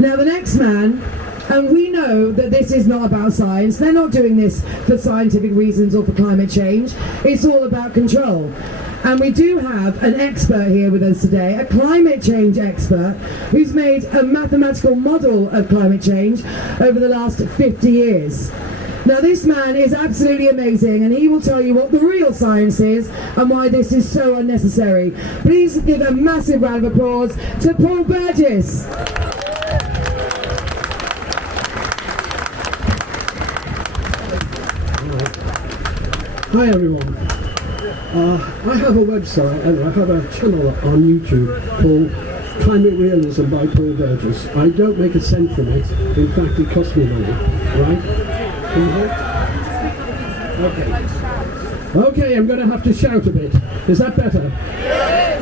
Now the next man, and we know that this is not about science, they're not doing this for scientific reasons or for climate change, it's all about control. And we do have an expert here with us today, a climate change expert, who's made a mathematical model of climate change over the last 50 years. Now this man is absolutely amazing, and he will tell you what the real science is and why this is so unnecessary. Please give a massive round of applause to Paul Burgess. Hi everyone. I have a website, and I have a channel on YouTube called Climate Realism by Paul Burgess. I don't make a cent from it. In fact, it costs me money. Right? Can you hear? Okay, I'm going to have to shout a bit. Is that better?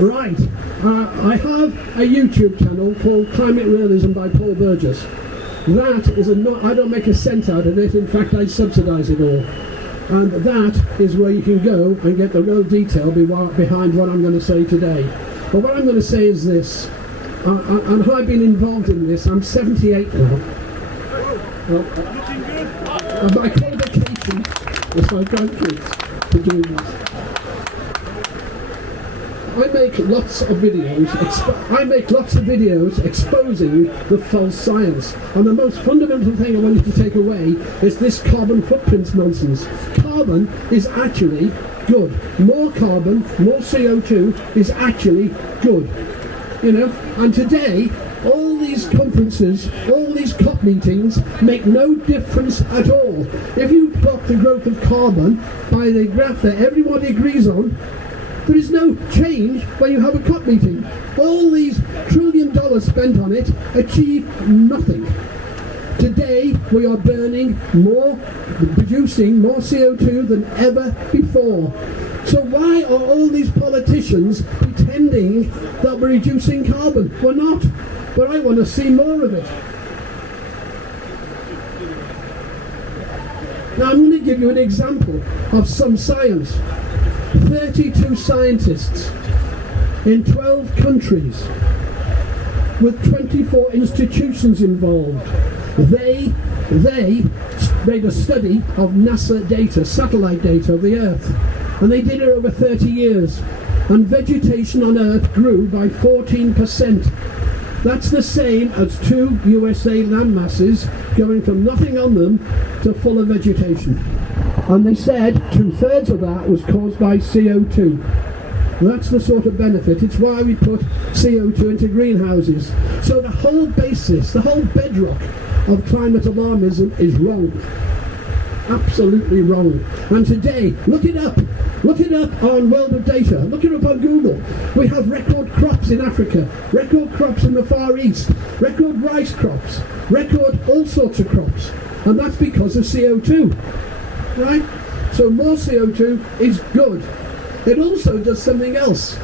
Right. I have a YouTube channel called Climate Realism by Paul Burgess. That is I don't make a cent out of it. In fact, I subsidise it all. And that is where you can go and get the real detail behind what I'm going to say today. But what I'm going to say is this, and I've been involved in this. I'm 78 now. And my qualification is my grandkids for doing this. I make lots of videos exposing the false science. And the most fundamental thing I want you to take away is this carbon footprint nonsense. Carbon is actually good. More carbon, more CO2 is actually good. You know, and today, all these conferences, all these COP meetings make no difference at all. If you plot the growth of carbon by the graph that everybody agrees on, there is no change when you have a COP meeting. All these $1 trillion spent on it achieve nothing. Today we are producing more CO2 than ever before. So why are all these politicians pretending that we're reducing carbon? We're not, but I want to see more of it. Now I'm going to give you an example of some science. 32 scientists in 12 countries with 24 institutions involved. They made a study of NASA data, satellite data of the Earth, and they did it over 30 years, and vegetation on Earth grew by 14%. That's the same as 2 USA land masses going from nothing on them to full of vegetation. And they said 2/3 of that was caused by CO2. That's the sort of benefit. It's why we put CO2 into greenhouses. So the whole basis, the whole bedrock of climate alarmism is wrong. Absolutely wrong. And today, look it up. Look it up on World of Data. Look it up on Google. We have record crops in Africa, record crops in the Far East, record rice crops, record all sorts of crops. And that's because of CO2. Right? So more CO2 is good. It also does something else.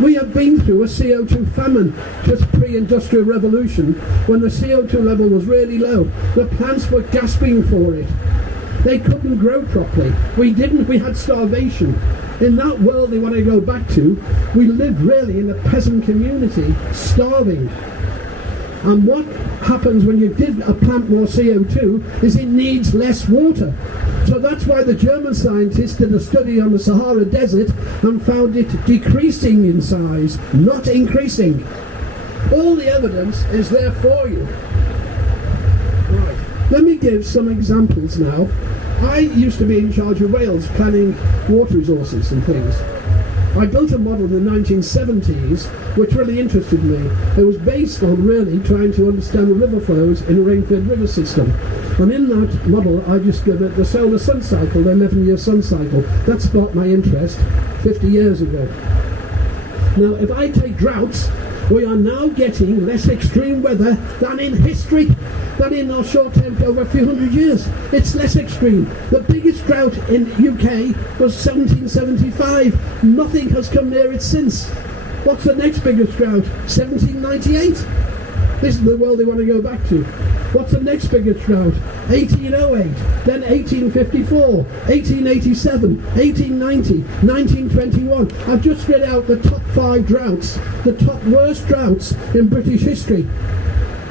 We have been through a CO2 famine just pre-industrial revolution, when the CO2 level was really low. The plants were gasping for it. They couldn't grow properly. We had starvation. In that world they want to go back to, we lived really in a peasant community, starving. And what happens when you give a plant more CO2 is it needs less water. So that's why the German scientists did a study on the Sahara Desert and found it decreasing in size, not increasing. All the evidence is there for you. Right. Let me give some examples now. I used to be in charge of Wales, planning water resources and things. I built a model in the 1970s which really interested me. It was based on really trying to understand the river flows in a rain-fed river system. And in that model I just give it the solar sun cycle, the 11-year sun cycle. That sparked my interest 50 years ago. Now if I take droughts, we are now getting less extreme weather than in history, than in our short term over a few hundred years. It's less extreme. The biggest drought in UK was 1775. Nothing has come near it since. What's the next biggest drought? 1798. This is the world they want to go back to. What's the next biggest drought? 1808, then 1854, 1887, 1890, 1921. I've just read out the top 5 droughts, the top worst droughts in British history.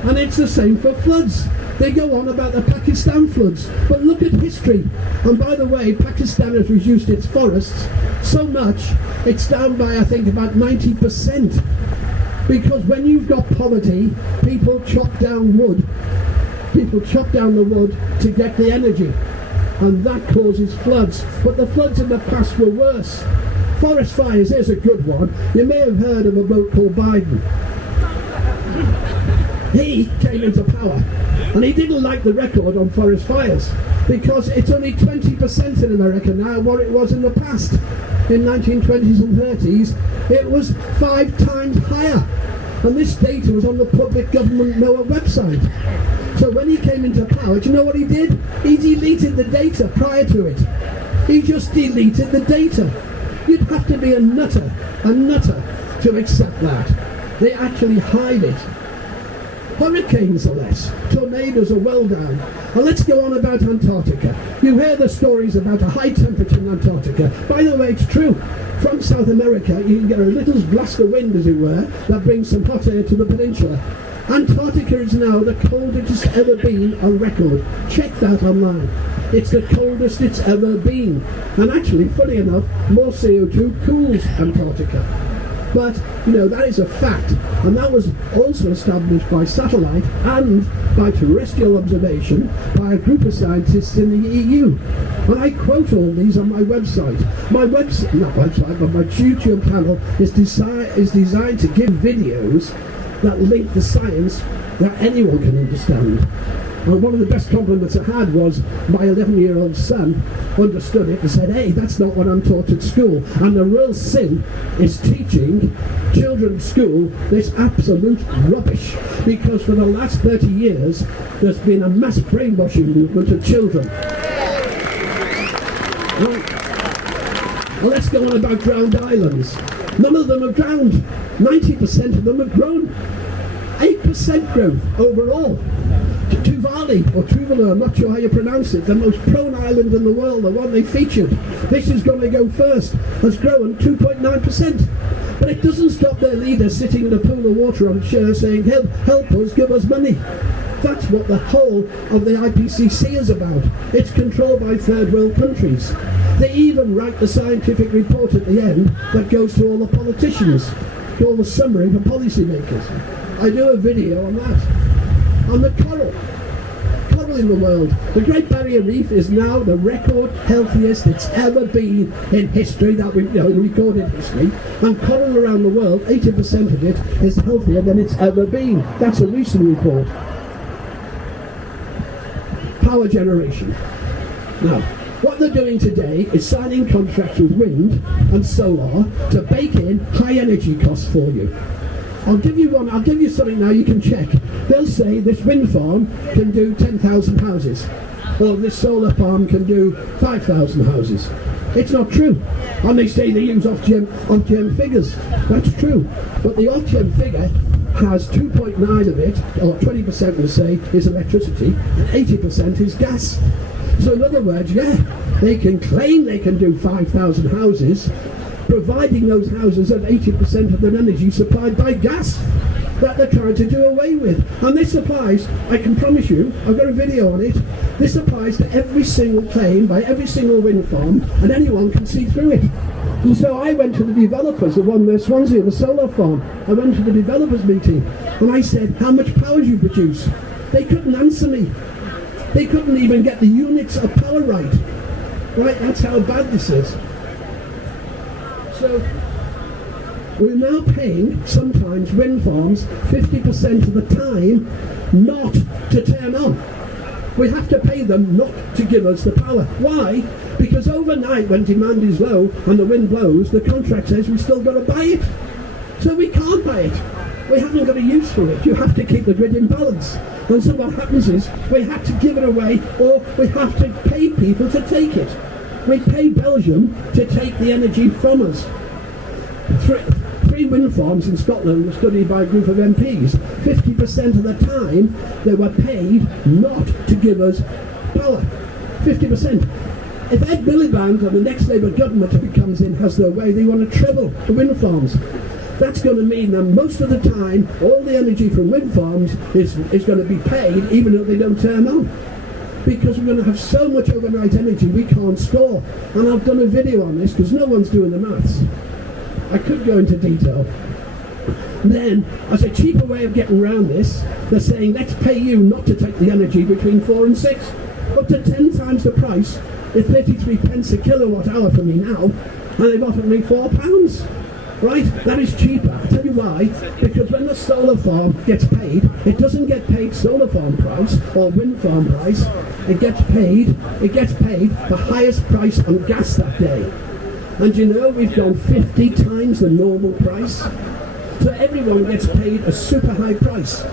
And it's the same for floods. They go on about the Pakistan floods, but look at history. And by the way, Pakistan has reduced its forests so much, it's down by, I think, about 90%. Because when you've got poverty, people chop down wood. People chop down the wood to get the energy. And that causes floods. But the floods in the past were worse. Forest fires, here's a good one. You may have heard of a bloke called Biden. He came into power and he didn't like the record on forest fires because it's only 20% in America now what it was in the past. In 1920s and 30s it was 5 times higher, and this data was on the public government NOAA website. So when he came into power, do you know what he did? He deleted the data prior to it. He just deleted the data. You'd have to be a nutter to accept that. They actually hide it. Hurricanes are less, tornadoes are well down. And let's go on about Antarctica. You hear the stories about a high temperature in Antarctica. By the way, it's true. From South America, you can get a little blast of wind, as it were, that brings some hot air to the peninsula. Antarctica is now the coldest it's ever been on record. Check that online. It's the coldest it's ever been. And actually, funny enough, more CO2 cools Antarctica. But, you know, that is a fact. And that was also established by satellite and by terrestrial observation by a group of scientists in the EU. And I quote all these on my website. My website, not website, but my YouTube channel is designed to give videos that link the science that anyone can understand. And one of the best compliments I had was my 11-year-old son understood it and said, hey, that's not what I'm taught at school. And the real sin is teaching children at school this absolute rubbish. Because for the last 30 years, there's been a mass brainwashing movement of children. Well, let's go on about drowned islands. None of them have drowned. 90% of them have grown. 8% growth overall. Tuvalu, or Tuvalu, I'm not sure how you pronounce it, the most prone island in the world, the one they featured. This is going to go first, has grown 2.9%. But it doesn't stop their leader sitting in a pool of water on a chair saying, help us, give us money. That's what the whole of the IPCC is about. It's controlled by third world countries. They even write the scientific report at the end that goes to all the politicians, called the summary for policymakers. I do a video on that. On the coral in the world. The Great Barrier Reef is now the record healthiest it's ever been in history, that we recorded history, and coral around the world, 80% of it is healthier than it's ever been. That's a recent report. Power generation. Now, what they're doing today is signing contracts with wind and solar to bake in high energy costs for you. I'll give you something now you can check. They'll say this wind farm can do 10,000 houses, or this solar farm can do 5,000 houses. It's not true. And they say they use off-gem figures. That's true. But the off-gem figure has 2.9 of it, or 20% we'll say, is electricity, and 80% is gas. So in other words, yeah, they can claim they can do 5,000 houses, providing those houses have 80% of their energy supplied by gas that they're trying to do away with. And this applies, I can promise you, I've got a video on it, this applies to every single claim by every single wind farm, and anyone can see through it. And so I went to the developers of one near Swansea, the solar farm. I went to the developers meeting and I said, how much power do you produce? They couldn't answer me. They couldn't even get the units of power right. Right, that's how bad this is. So we're now paying sometimes wind farms 50% of the time not to turn on. We have to pay them not to give us the power. Why? Because overnight when demand is low and the wind blows, the contract says we've still got to buy it. So we can't buy it. We haven't got a use for it. You have to keep the grid in balance. And so what happens is we have to give it away, or we have to pay people to take it. We pay Belgium to take the energy from us. Three wind farms in Scotland were studied by a group of MPs. 50% of the time they were paid not to give us power. 50%. If Ed Miliband and the next Labour government, if it comes in, has their way, they want to treble the wind farms. That's going to mean that most of the time, all the energy from wind farms is going to be paid even though they don't turn on. Because we're going to have so much overnight energy we can't store. And I've done a video on this because no one's doing the maths. I could go into detail. Then, as a cheaper way of getting around this, they're saying, let's pay you not to take the energy between 4 and 6. Up to 10 times the price. It's 33 pence a kilowatt hour for me now, and they've offered me £4. Right? That is cheaper. I'll tell you why. Because when the solar farm gets paid, it doesn't get paid solar farm price or wind farm price. It gets paid the highest price on gas that day. And you know, we've gone 50 times the normal price. So everyone gets paid a super high price.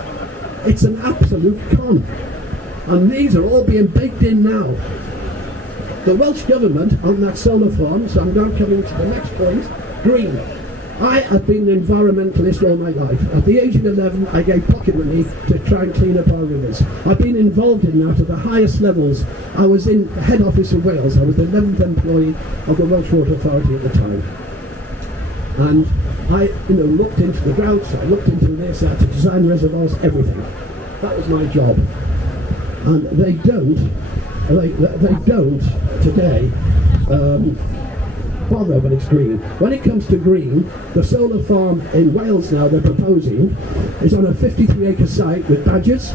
It's an absolute con. And these are all being baked in now. The Welsh Government on that solar farm, so I'm now coming to the next point, green. I have been an environmentalist all my life. At the age of 11, I gave pocket money to try and clean up our rivers. I've been involved in that at the highest levels. I was in the head office of Wales. I was the 11th employee of the Welsh Water Authority at the time. And I looked into the droughts, I looked into this, I had to design reservoirs, everything. That was my job. And they don't today bother when it's green. When it comes to green, the solar farm in Wales now they're proposing is on a 53-acre site with badgers,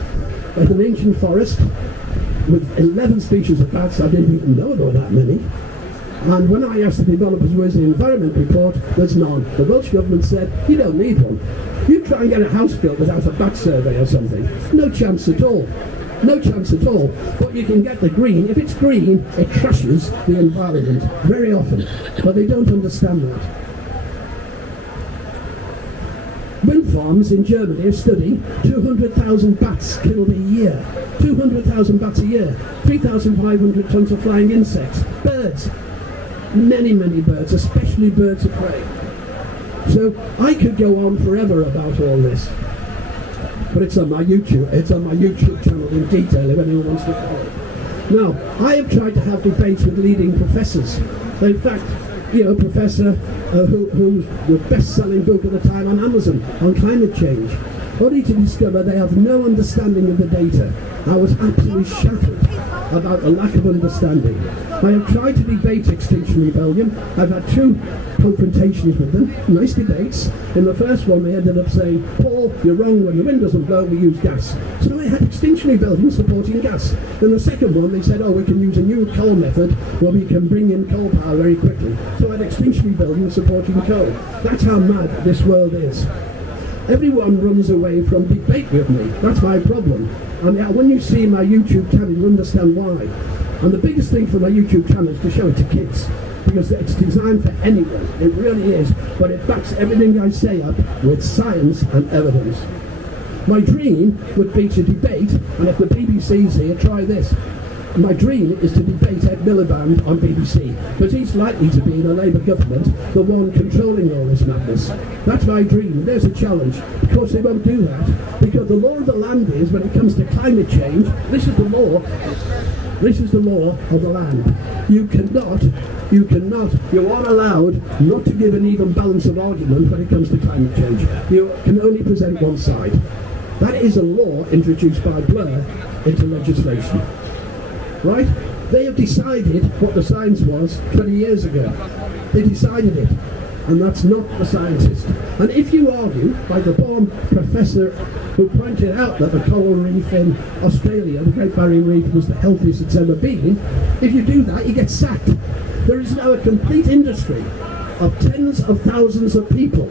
with an ancient forest, with 11 species of bats. I didn't even know there were that many. And when I asked the developers where's the environment report, there's none. The Welsh Government said, you don't need one. You try and get a house built without a bat survey or something. No chance at all. No chance at all. But you can get the green. If it's green, it trashes the environment very often. But they don't understand that. Wind farms in Germany have studied 200,000 bats killed a year. 200,000 bats a year. 3,500 tons of flying insects. Birds. Many, many birds, especially birds of prey. So I could go on forever about all this. But it's on my YouTube. It's on my YouTube channel in detail if anyone wants to follow. Now, I have tried to have debates with leading professors. In fact, professor who's the best-selling book at the time on Amazon on climate change, only to discover they have no understanding of the data. I was absolutely shattered about the lack of understanding. I have tried to debate Extinction Rebellion. I've had 2 confrontations with them, nice debates. In the first one they ended up saying, Paul, you're wrong, when the wind doesn't blow we use gas. So I had Extinction Rebellion supporting gas. In the second one they said, oh, we can use a new coal method where we can bring in coal power very quickly. So I had Extinction Rebellion supporting coal. That's how mad this world is. Everyone runs away from debate with me. That's my problem. And when you see my YouTube channel, you understand why. And the biggest thing for my YouTube channel is to show it to kids. Because it's designed for anyone. It really is. But it backs everything I say up with science and evidence. My dream would be to debate, and if the BBC's here, try this. My dream is to debate Ed Miliband on BBC, because he's likely to be in a Labour government, the one controlling all this madness. That's my dream. There's a challenge. Of course they won't do that, because the law of the land is, when it comes to climate change, this is the law. This is the law of the land. You are allowed not to give an even balance of argument when it comes to climate change. You can only present one side. That is a law introduced by Blair into legislation. Right? They have decided what the science was 20 years ago. They decided it. And that's not the scientist. And if you argue, like the bomb professor who pointed out that the coral reef in Australia, the Great Barrier Reef, was the healthiest it's ever been, if you do that, you get sacked. There is now a complete industry of tens of thousands of people,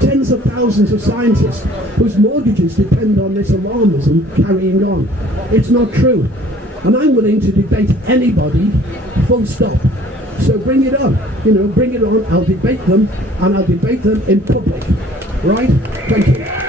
tens of thousands of scientists, whose mortgages depend on this alarmism carrying on. It's not true. And I'm willing to debate anybody, full stop. So bring it on, bring it on. I'll debate them, and I'll debate them in public. Right? Thank you.